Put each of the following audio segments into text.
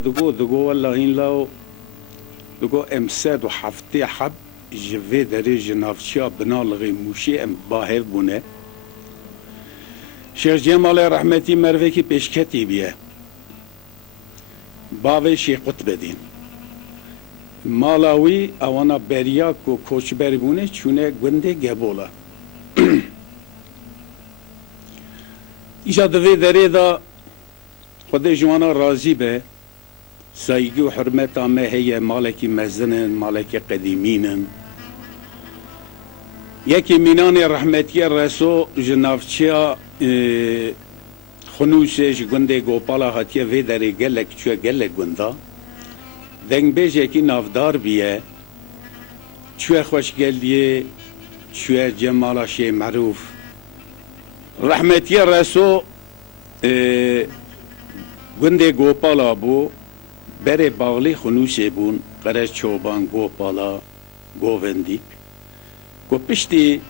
دقو والله این لاو دقو امسد و هفته حب جوه داره جنافچیا بنالغی موشی ام باهر بونه شیخ جمال رحمتی مروه کی پیشکتی بیه باوی شیخ قطب دین مالاوی اوانا بریا کو کوچبر بونه چونه گنده گبولا ایشا دوی داره دا خود جوانا راضی به سایگی و حرمت آمه هی مالکی مزنن مالکی قدیمینن یکی مینان رحمتی رسو جنافچیا خنوشش گنده گوپالا هاتیه وی داره گلک چوه گلک گنده دنگ بیش یکی نافدار بیه چوه خوشگلیه چوه جمالا شی معروف رحمتی رسو گنده گوپالا بو بره باغلی خنوشه بون قرش چوبان گوپالا گووندی گو پشتی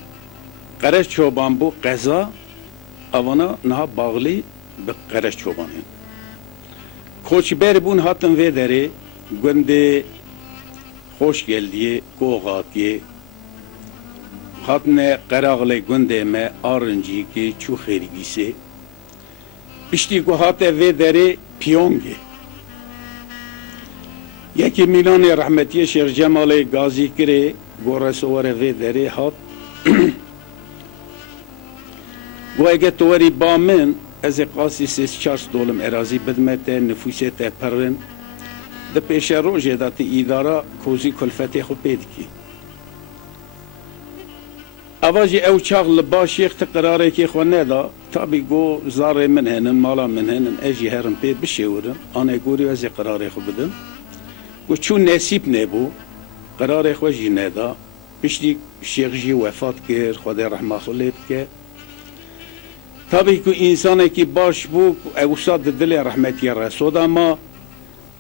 قرش چوبان بو قضا اوانا نها باغلی به قرش چوبانین کوچ بر بون هاتن وی داره گنده خوش گلدیه گوغاتیه هاتن قراغلی گنده ما آرنجی که چو خیرگیسه پشتی گو هاته وی داره پیونگه یکی میلان رحمتی شیخ جمال گازی کره گو رسوار وی داره هات گو اگه توری با من از قاسی سیس چارس دولم ارازی بدمت نفوسیت پرن ده پیش روژه دات ایدارا کوزی کلفتی خو پید کی اواجی او چاق لبا شیخ تقراره که خو ندا تابی گو زار من هنن مالا من هنن اجی هرم پید بشیورن آنه گوری از قراره خو بدن گو چون نصیب نبو قرار خوشی ندا پشتی شیخ جی وفات کرد خدا رحمه خلیب که تابی که انسانی که باش بو اوساد دل رحمتی رسول اما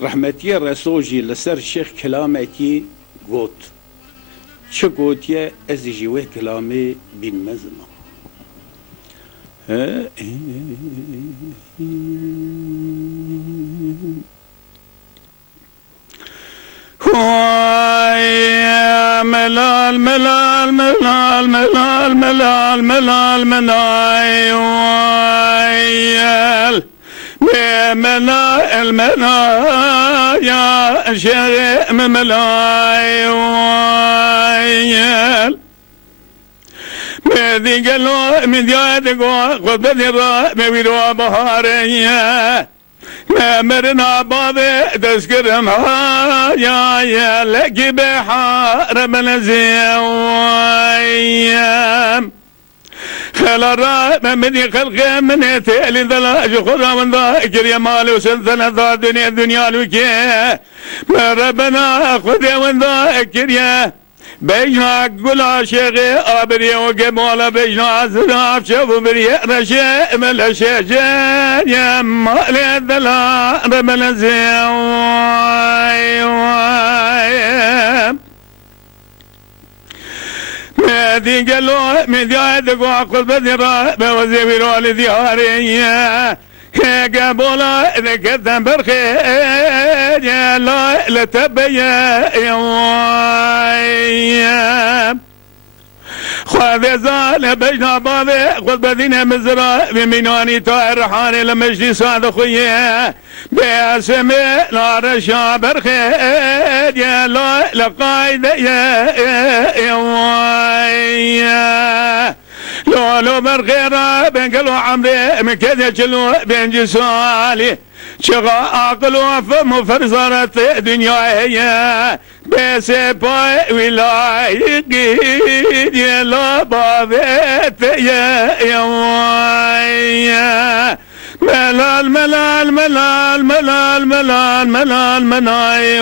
رحمتی رسول جی لسر شیخ کلامه کی گوت چه گوتیه از جیوه کلامه بین مزما ملال ملال ملال ملال ملال ملال ملال ملال الملال يا شريم ملال مدي قالوا مدي قالوا قد بدي الرا مبيروا بهاريه مرنا بابي تذكر ما يا لقي بحار بنزيم خلال مدي خلق من تالي ذلاج خذا من ذاكر يا مالي وسلطنة ذا دنيا الوكي ربنا خذ من ذاكر يا بيجنا قلا شيخي أبري وقبولا بيجنا زراف شوفوا بري رشي ملا شيجان يا مالي الدلا ربنا زيوان مدي قالوا مدي عيدك وعقل بدي راب وزيبير والدي هاري قبولا إذا كذن بالخير يا لا تبيا يا خذ زال بجنا باضي خذ بدينا مزرا بميناني طائر رحاني لمجدي صاد خويا باسمي نار شابر خير يا لا لقايد يا لولو برغيرة بين قلو عمري من كذا جلو بين جسالي شغا عقلو فمو فرزارة دنيا هي بس باي ولاي قيد يا لا بابت يا ملال ملال ملال ملال ملال ملال منايل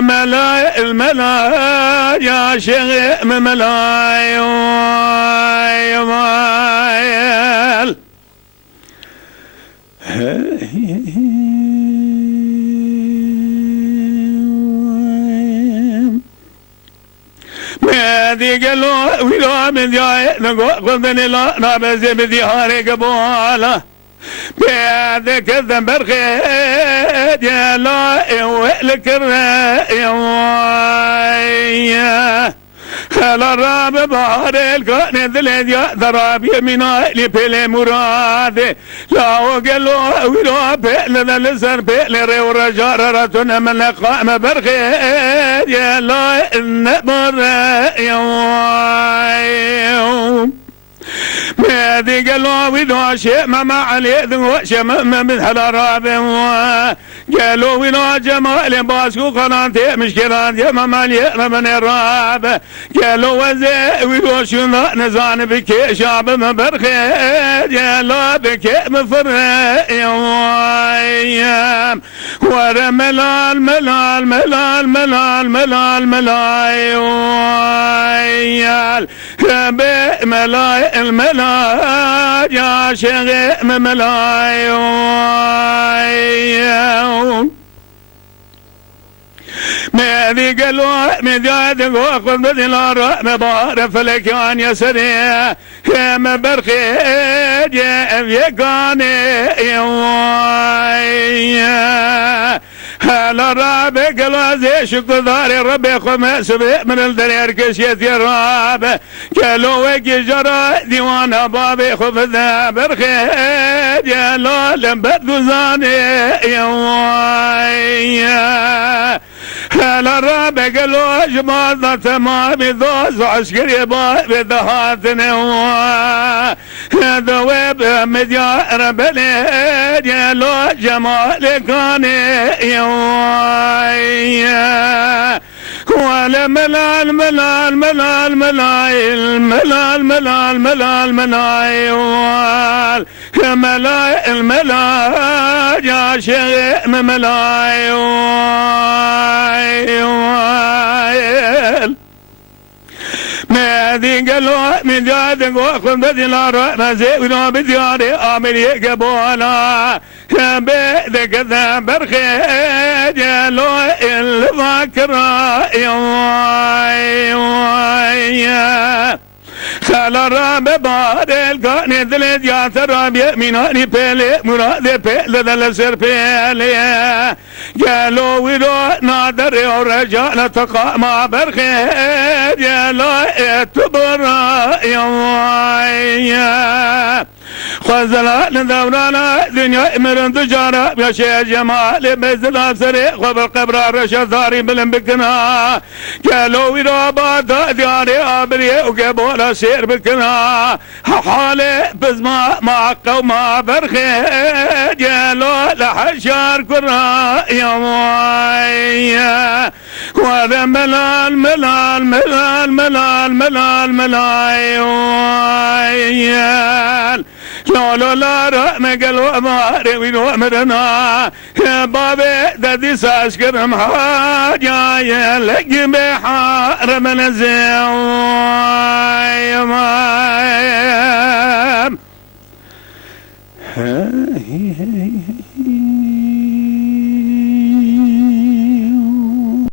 ملاي الملاي يا شيخ ملاي مايل مادي قالوا ويلا من جاي نقول قلنا لا نبزي بدي هاري قبوله بيدك الذنب خيد يا لا ولك الرأي خلا راب بار الكون ذلد يا ضرب يمينا لي بلا مراد لا وقلوا ولا بلا لسر بلا ري ورجار رتنا من قام برخيد يا لا النبر يوم ماذي قالوا وينو شيء ما عليه ذو شمم من حلراب قالوا وينو جمال باسكو قناتي مشكلات يا مالي من الراب قالوا وزي وينو شنو نزان بك شاب من برخيد يا لا بك مفرق يوم ورا ملال ملال ملال ملال ملال ملال ملاي الملاي يا شيخ ملاي ماذي قالوا مذياد وخذ بدلار مبارف لك ان يسري يا مبرخيد يا افيقاني هلا رابك لازي شكو ذاري ربي خمس من الدرير كشيت يا راب قالوا وقي جرى ديوان بابي خف ذا برخيد يا لولم بدوزاني يا هلا رابك قالوا جمال ذا تمامي ذوز عسكري بابي ذهاتني هذا ويب مديار بلد يا لو جمال كاني ولا ملال ملال ملال ملايل ملال ملال ملال ملايل ملايل الملايل يا شيخ ملايل ماذي قالوا من جادك وخذ بدلار مزي ونو بدياري عامل يقبولا بيدك ذنب الخيد يا لو الفكرة خلا راب بار الكون ذلد يا تراب يميناني بيلي مراد بيلي ذل سر بيلي قالوا ولو نادر ورجال تقام برخيد يا لو اتبرا يا خزلان دورانا دنيا امرن تجارة يا شيخ جمال بزلا سريع خبر قبر رشد ثاري بلن بكنا قالوا ولو بعد دياري ابري وقبولا سير بكنا حالي بزما مع قوما برخيد قالوا لحشار كرا يا وهذا ملال ملال ملال ملال ملال ملال لا لا لا رأم قلوا ماري وينو أمرنا يا بابي دادي ساشكر محاجا يا لقي بحار من الزيوم